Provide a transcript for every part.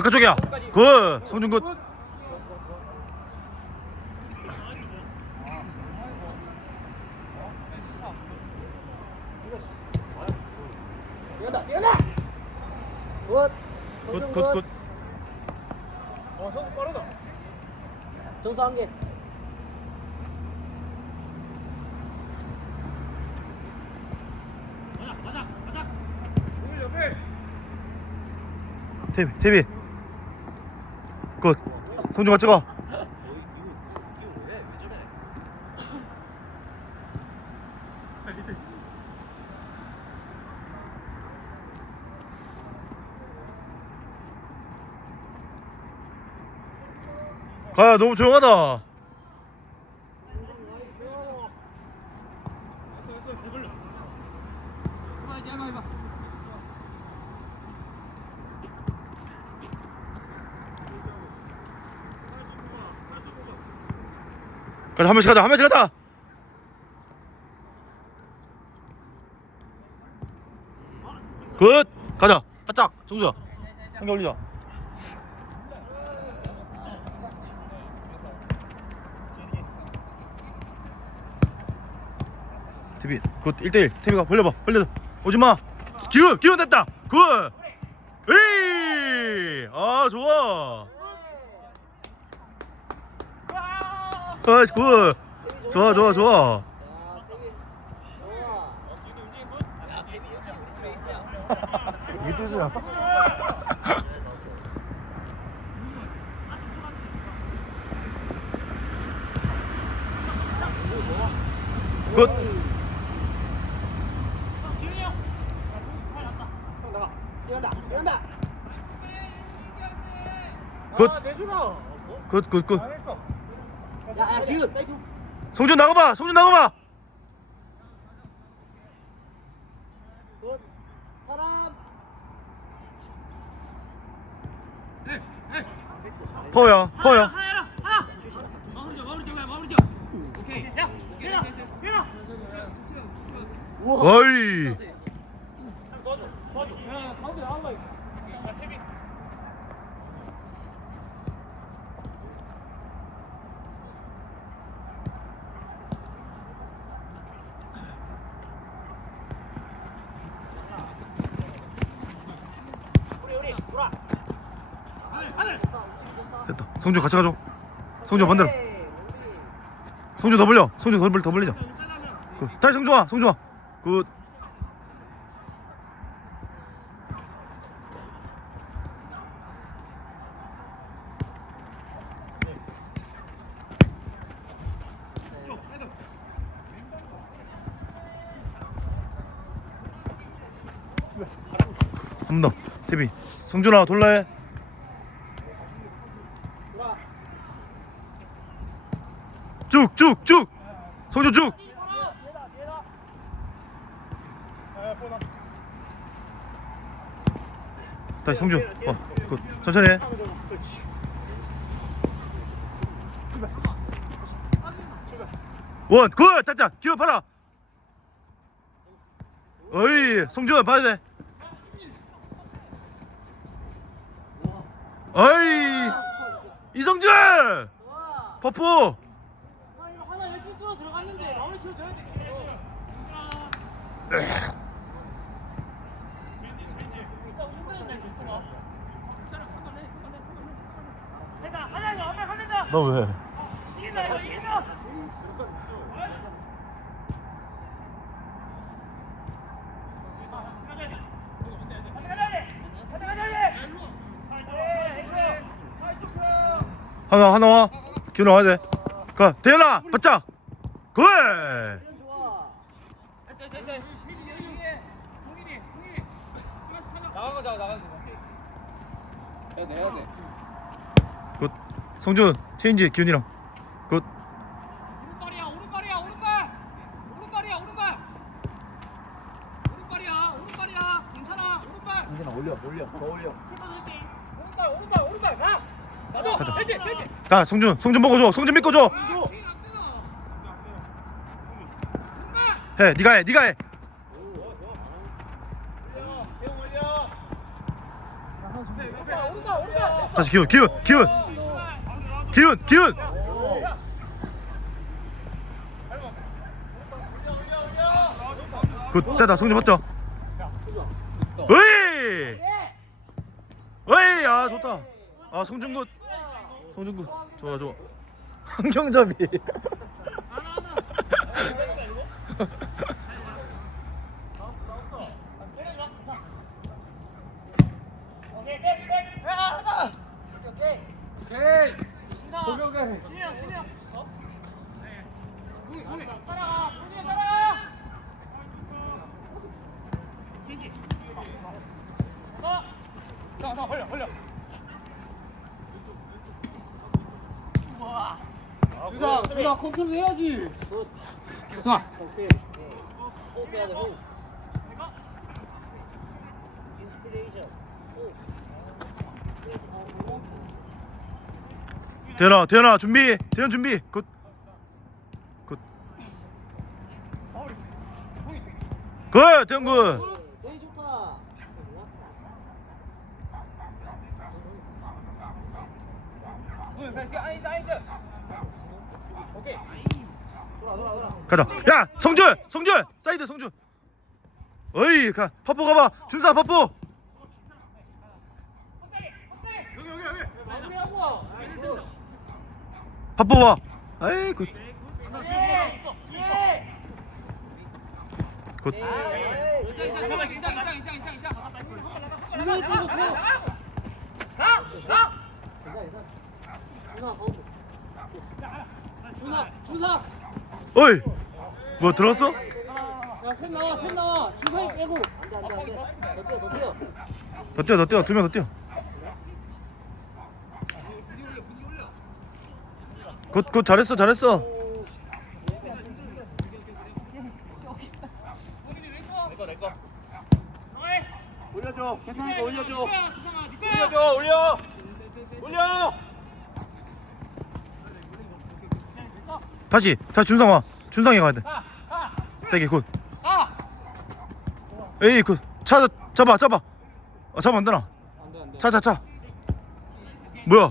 바깥쪽이야 굿 성준 굿 뛰어다 뛰어다 굿 굿, 굿, 굿. 어 선수 빠르다 정수 한개 태비, 태비. 굿. 성준 같이 가. 가야 너무 조용하다. 가자 한 번씩 가자 한 번씩 가자. 굿 가자. 바짝 정수야. 한 개 올리자. 태비 굿 1대1 태비가 벌려봐 벌려줘. 오지마. 기운 기운 됐다. 굿. 에이! 아 좋아 아이씨 굿 좋아 좋아 좋아 뜻이야 굿 굿. 굿, 굿, 굿. 기훈 송준 나가봐, 송준 나가봐. 굿 사람. 줘 마무리 줘 마무리 줘 오케이 야 얘나 얘나 어이. 야 가운데 나와봐 야 태비 송준 같이 가줘. 송준 반대로. 송준 더 벌려. 송준 더 벌, 더 벌리자. 굿. 다시 송준아, 송준아. 굿. 한번 더. TV. 송준아 돌라해. 쭉, 쭉, 쭉. 송준 쭉. 다시 송준. 어, 굿. 천천히 해. 원, 굿. 됐다. 기어 팔아. 어이, 송준 봐야 돼. 어이, 이성준. 퍼포. 너 왜? 하나 하나 와. 기훈아 와야 돼. 가. 대현아, 바짝. 굿. 해야 돼 해야 돼. 성준, 체인지 기훈이랑. 굿. 오른발이야 오른발이야 오른발 오른발이야 오른발 오른발이야 오른발이야 괜찮아 오른발 정진아 올려 올려 더 올려 오른발 오른발 오른발 가 나도 가자. 세지 세지 가, 성준. 성준 먹어 줘. 성준 믿고 줘. 해. 네가 해. 네가 해. 다시 기운 기운 기운. 기운 기운. 굿 됐다. 성준 맞죠? 으이! 으이 아 좋다. 아 성준 굿. 성준 굿. 좋아 좋아. 환경잡이 컨트롤 해야지 좋아 오케이. 호흡 해야 돼. 인스피레이션. 호흡. 대현아 대현아 준비 대현 준비 굿 굿 굿 대현 굿 좋다. 오케이 돌아, 돌아, 돌아. 가자 야 성준 성준 사이드 성준 어이 가 파포 가봐 준사 파포. 파포 봐 아이 굿 굿. 주사 빼고 서 괜찮아, 괜찮아. 누나, 가운데. 주사 어이 뭐 들었어? 야셋 나와 셋 나와. 주사위 빼고. 안 돼, 안 돼, 안 돼. 더 뛰어, 더 뛰어. 더 뛰어 더 뛰어. 두 명 더 뛰어. 굿굿. 잘했어 잘했어. 올려줘. 괜찮으니까 올려줘. 올려줘 올려. 올려 다시 다시 준상 와. 준상이 가야 돼. 세게 굿. 에이 굿 차 잡아 잡아. 어, 잡으면 안 되나? 안돼 안돼 차차 차. 뭐야?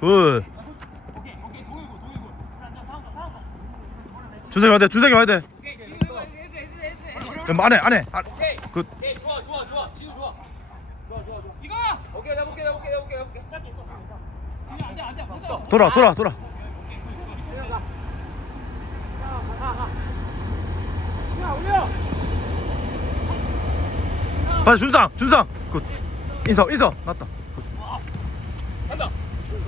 굿. 준상이 와야 돼 준상이 와야 돼. 야, 뭐 안해 안해. 아, 굿 오케이 좋아 좋아 좋아 지우 좋아 좋아 좋아 좋아 이거 오케이 내가 볼게 내가 볼게 내가 볼게 내가 볼게 짧게 있어 지우 돌아 돌아 돌아. 다시 준상 준상. 굿. 인사 인사 맞다. 굿. 간다.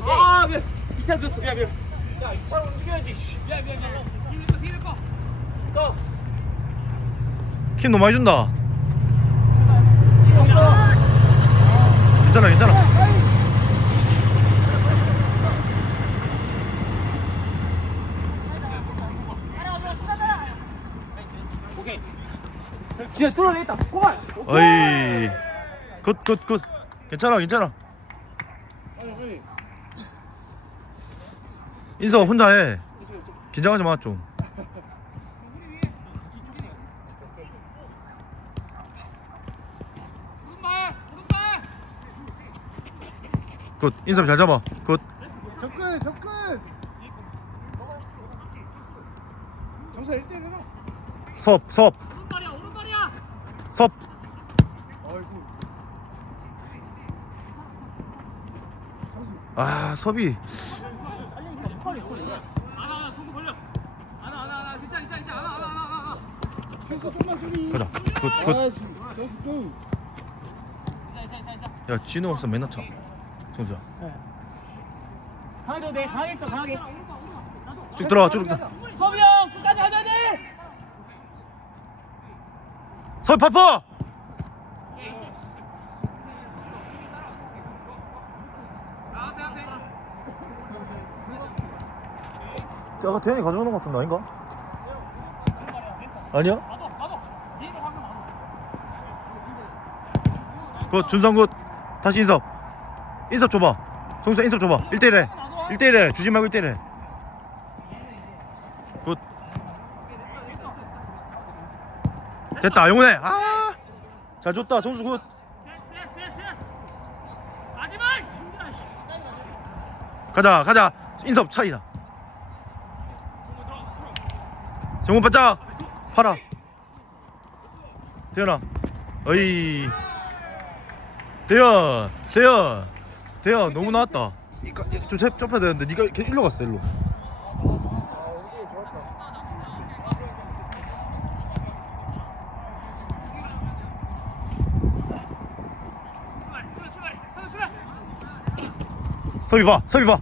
아 미안 이차 들었어. 미안 미안. 야 이차로 움직여야지. 미안 미안 미안. 뒤를 뒤를. 킴 너무 많이 준다. 괜찮아 괜찮아 오케이 뒤에 뚫어내겠다 고발 어이. 굿굿굿. 괜찮아 괜찮아. 인서 혼자 해. 긴장하지 마좀. 굿. 인섭 잘 잡아. 굿. 접근 접근. 점수 1대1 해라 섭, 섭, 섭. 아, 섭이. 가자. 굿, 굿. 아이씨 점수 고 괜찮아 괜찮아 괜찮아 야, 진우 없어 맨날 차. 정수야. 강하게 돼 강하게 있어 강하게 쭉 들어와, 쭉 들어와. 서비 형 끝까지 가져야 돼 섭, 파퍼. 아까 대현이 가져오는 것 같은데 아닌가? 아니야? 나도 나도 니도 방금 나도 굿, 준성 굿. 다시 인섭. 인섭 줘봐. 정수야 인섭 줘봐. 1대1 해. 1대1 해. 주지 말고 1대1 해. 됐다 영훈해 아 잘 줬다. 점수 굿. 가자 가자. 인섭 차이다. 정훈 바짝 팔아. 대현아. 어이. 대현 대현 대현 너무 나왔다. 이까 좀 접- 접혀야 되는데 이렇게 일로 갔어 일로 서비 봐 서비 봐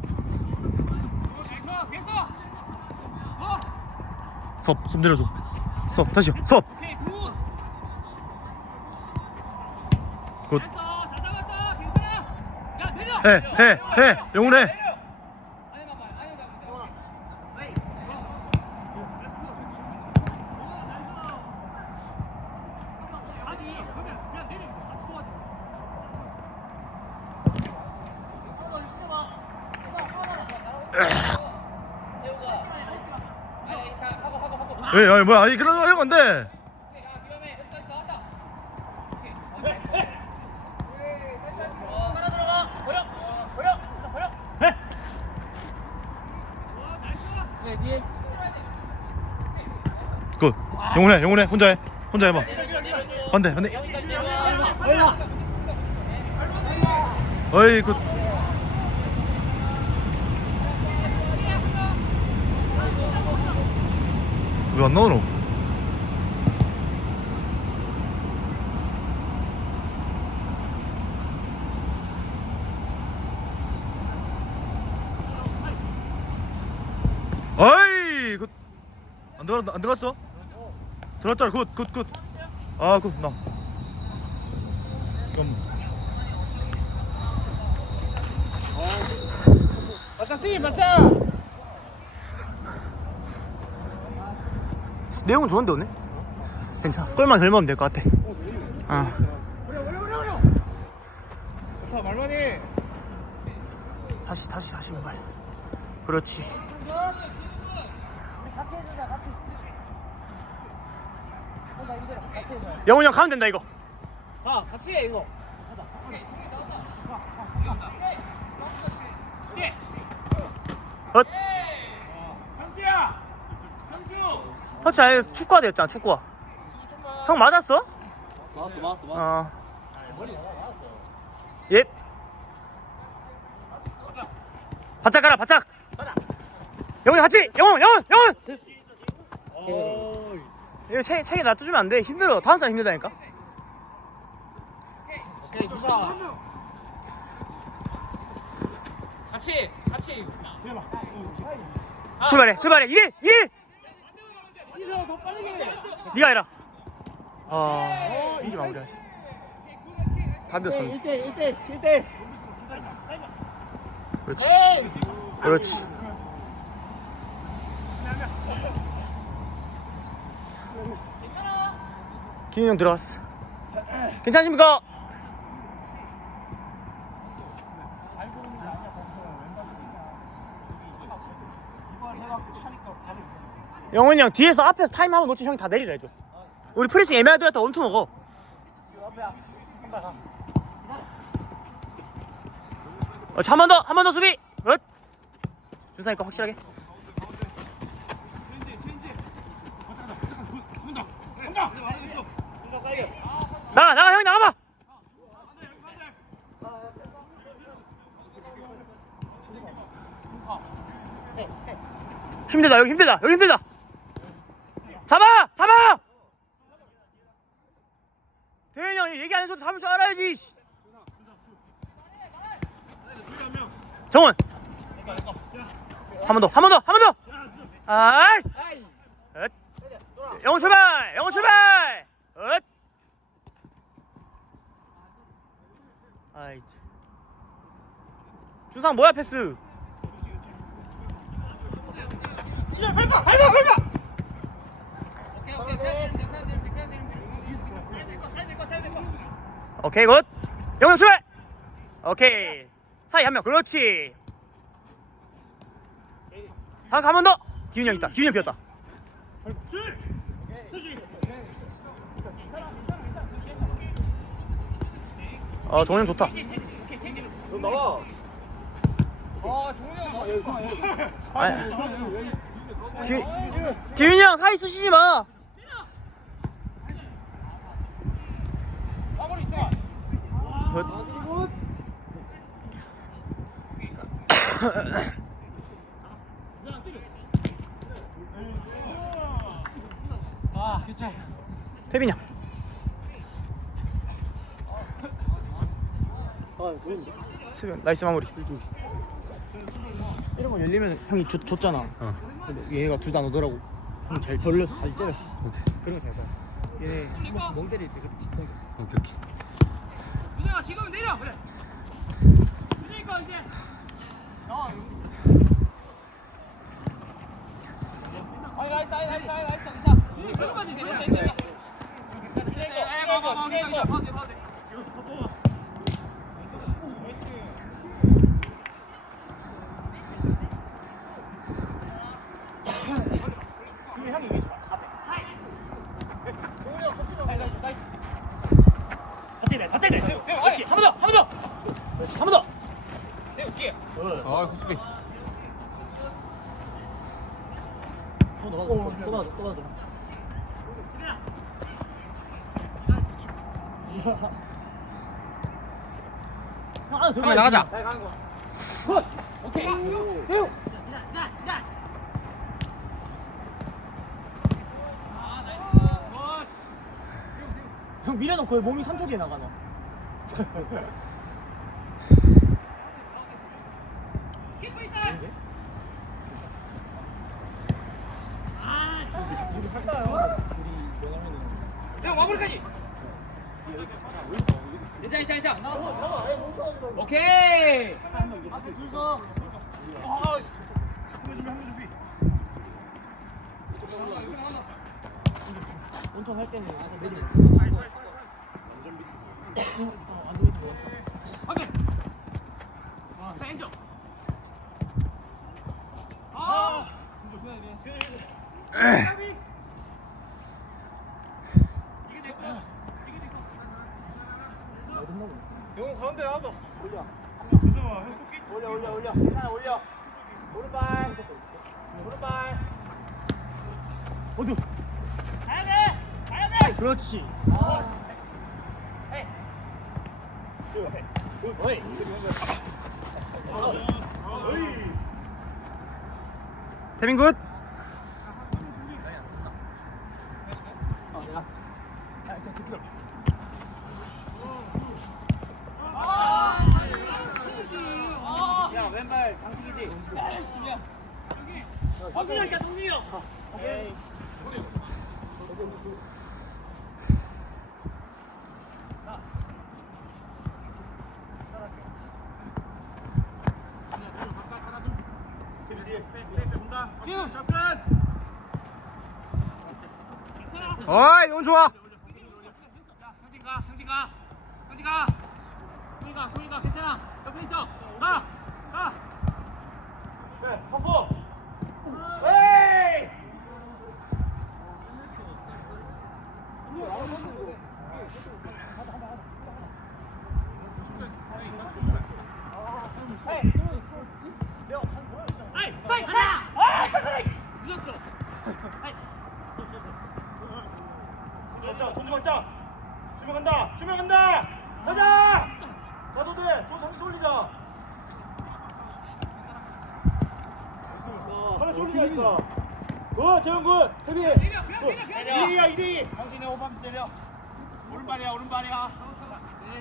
섭 섭 내려줘. 섭 다시요. 섭. 굿. 해, 해, 해, 영훈 해. 왜, 아니 뭐야, 아니 그런 이런 건데. 굿. 영훈해, 영훈해, 혼자 해, 혼자 해봐. 반대, 반대. 어이, 굿. 왜 안 나오노? 어이, 굿. 안 들어갔, 안 들어갔어? 들어갔잖아, 굿, 굿, 굿. 아, 굿, 나. 그럼 맞짱 뛰 맞짱 내용은 좋은데 오늘? 괜찮아. 골만 덜 먹으면 될 것 같아. 어. 좋다 말만 해 다시 다시 다시 말. 그렇지. 영훈이 형 가면 된다 이거. 가 같이 해 이거. 헛 터치 아예 축구화 됐잖아 축구화 형 맞았어? 맞았어 맞았어 맞았어 어. 예. 바짝 가라 바짝. 영훈이 같이 영훈 영훈 영훈. 이거 세, 세개 놔두주면 안 돼. 힘들어. 다음 사람 힘들다니까. 오케이 좋다 같이 같이 출발해. 출발해. 2대 1. 이사 더 빠르게 해 네가 해라. 아, 미리 마무리하지. 답이었었는데. 1대 1대 1대 그렇지. 그렇지. 김윤 형 들어갔어. 괜찮습니까? 영훈이 형 뒤에서 앞에서 타임 한번 놓치면 형이 다 내리라 해줘. 우리 프레싱 애매할 때 원투 먹어. 어, 한 번 더, 한 번 더 수비. 굿. 준상이 거 확실하게. 나가, 나가, 형이 나가봐. 힘들다, 여기 힘들다, 여기 힘들다. 잡아, 잡아. 대현이 형이 얘기 안 해줘도 잡을 줄 알아야지. 씨. 정원 한 번 더 한 번 더 한 번 더 아이 엇. 영원 출발 영원 출발 엇. 아이 참. 준상 뭐야 패스 오케이 굿. 영원 출발! 오케이. 사이 한 명. 그렇지. 다음 가면 더. 기훈이 형 있다. 기훈이 형 비었다. 아 정현 좋다 너 나와. 아 종훈이 형 나. 아니 기, 기윤이 형 사이 쑤시지 마 아 괜찮아. 태빈이 형 아. 수비 나이스 마무리 이런 거 열리면 형이 줬, 줬잖아. 어. 근데 얘가 둘 다 넣더라고. 형이 잘 벌렸어. 잘 때렸어. 그런 거잘 봐. 얘한 번씩 멍 때릴 때 그렇게. 오케이 오케이 준영아 지금 내려 그래 준영이 거 이제 아이 나이스 나이스 나이스 나이스 나이스 준영이 저기까지 됐어 됐어 됐어 에이 봐봐 봐봐 봐봐 봐도 돼 봐도 돼 같이 내 같이 내 그렇지 한 번 더 한 번 더 그렇지 한 번 더 대우기 아 구수비 또 넣어. 또 넣어. 또 넣어. 아, 한번 나가자 오케이 대우 형 밀어놓고 왜 몸이 산타지에 나가나? 키프 있다 마무리까지. 괜찮아 괜찮아 괜찮아 오케이 원톱 할 때는 오케이. 자 엔조 아. 이게 내 거야 이게 내 거야 형 가운데 나와봐. 올려 올려 올려 괜찮아 올려 오른발 오른발 어디? 가야 돼 가야 돼 그렇지. 태빈 굿 야 왼발 장식이지. 성민이 형이야 성민이 형 오케이. 지금 어이 이건 좋아. 형진 가 형진 가 형진 가. 형진 가 형진 가 괜찮아. 옆에 있어. 가가. 아이 파이 가자 아이 늦었어 맞자, 손주 맞자. 주명 간다. 주명 간다. 가자. 가도 돼. 저 상수 올리자. 하나씩 올리자니까. 굿, 대형 굿. 태비. 때려 그냥 때려 그냥 때려 2대이야, 2대2. 당신의 호감 때려. 오른발이야 오른발이야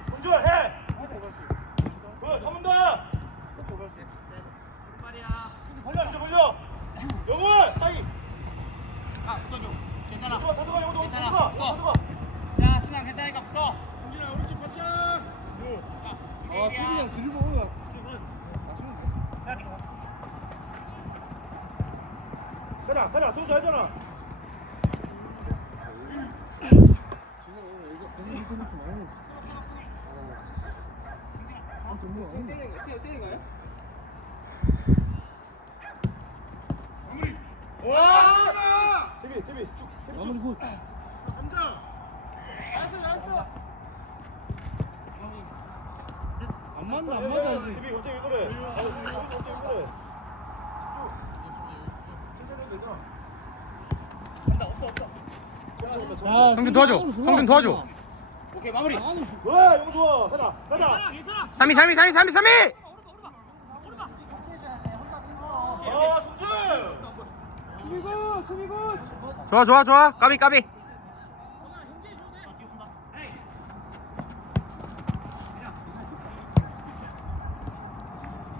손주 해. 굿, 한번 더. 오른발이야 벌려, 손주 벌려. 영훈, 사이. 아 붙어줘 괜찮아 좋아, 더 들어가, 영훈. 들어가. 더 들어가. 야 승환 괜찮으니까 붙어 공진아 우리 집 가자. 아아 태빈이 드리블 오면. 가자, 가자. 정수 하잖아. 와 태비, 태비. 마무리 굿. 안 맞나 안 맞아야지. 데뷔 갑자기 왜 그래? 아, 갑자기 왜 그래? 야, 성준 도와줘. 좋아. 성준 도와줘. 오케이 마무리 나는 와, 영호 좋아. 가자, 가자. 괜찮아 괜찮아 3위 3위 3위 3위 3위. 아, 성준. 수비굿 수비굿. 좋아 좋아 좋아. 까비 까비.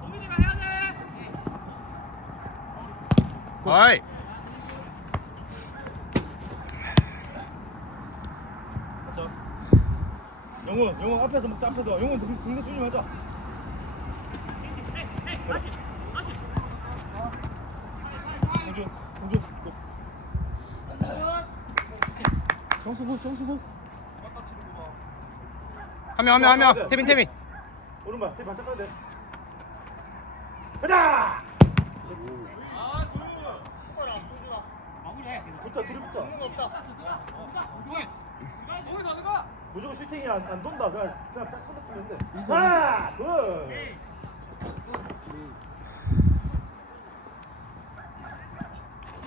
고민이가 해야 돼 어이. 가자. 영훈, 영훈 앞에서 먹자. 앞에서. 영훈 등 등대 주지 마자. 다시 다시 성준, 성준. 고. 정수 굿 정수 굿. 한명 한 명 한 명. 태민 태민. 오른발, 뒤 반짝 가야 돼. 가자. 마무리해 붙어, 뒤로 붙어. 동해 거기서 어디 가 무조건 슈팅이 안, 안 돈다. 그냥 그냥 딱 끊어주면 돼. 아, 굿.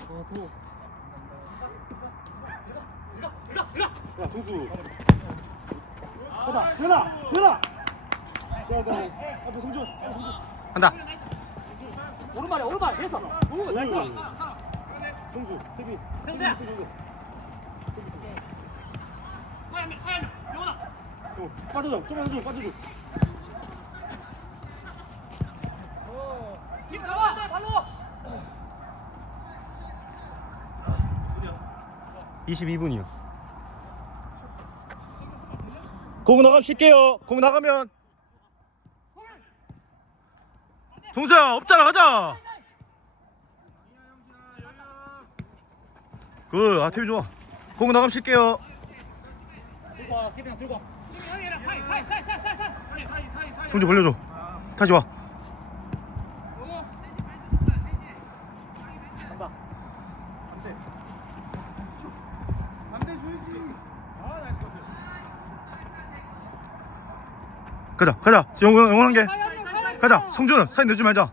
어 도. 야, 동수. 가자, 들어라, 들어라. 앞에 성준. 성준. 한다. 오른발에 오른발 됐어 오 나이스 동수, 태비. 성수야. 정도. 사연 사연 영원아 어, 빠져줘, 더 빠져줘. 힘 잡아 발로 22분이요. 공 나가면 쉴게요. 공 나가면. 동수야 없잖아 가자. 그, 아 태민 좋아. 공 나가면 쉴게요. 들고 와 태빈아 들고 와 형이랑 사이 사이 사이 사이 사이 사이 성주 벌려줘. 다시 와. 가자, 가자. 영원 영원한 게. 가자. 성준은 사인 내지 말자.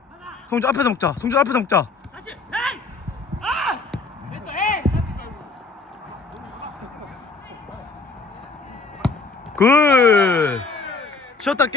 성준 앞에서 먹자. 성준 앞에서 먹자. 다시 에이 아 됐어 에이 굿. 쉬었다 깨.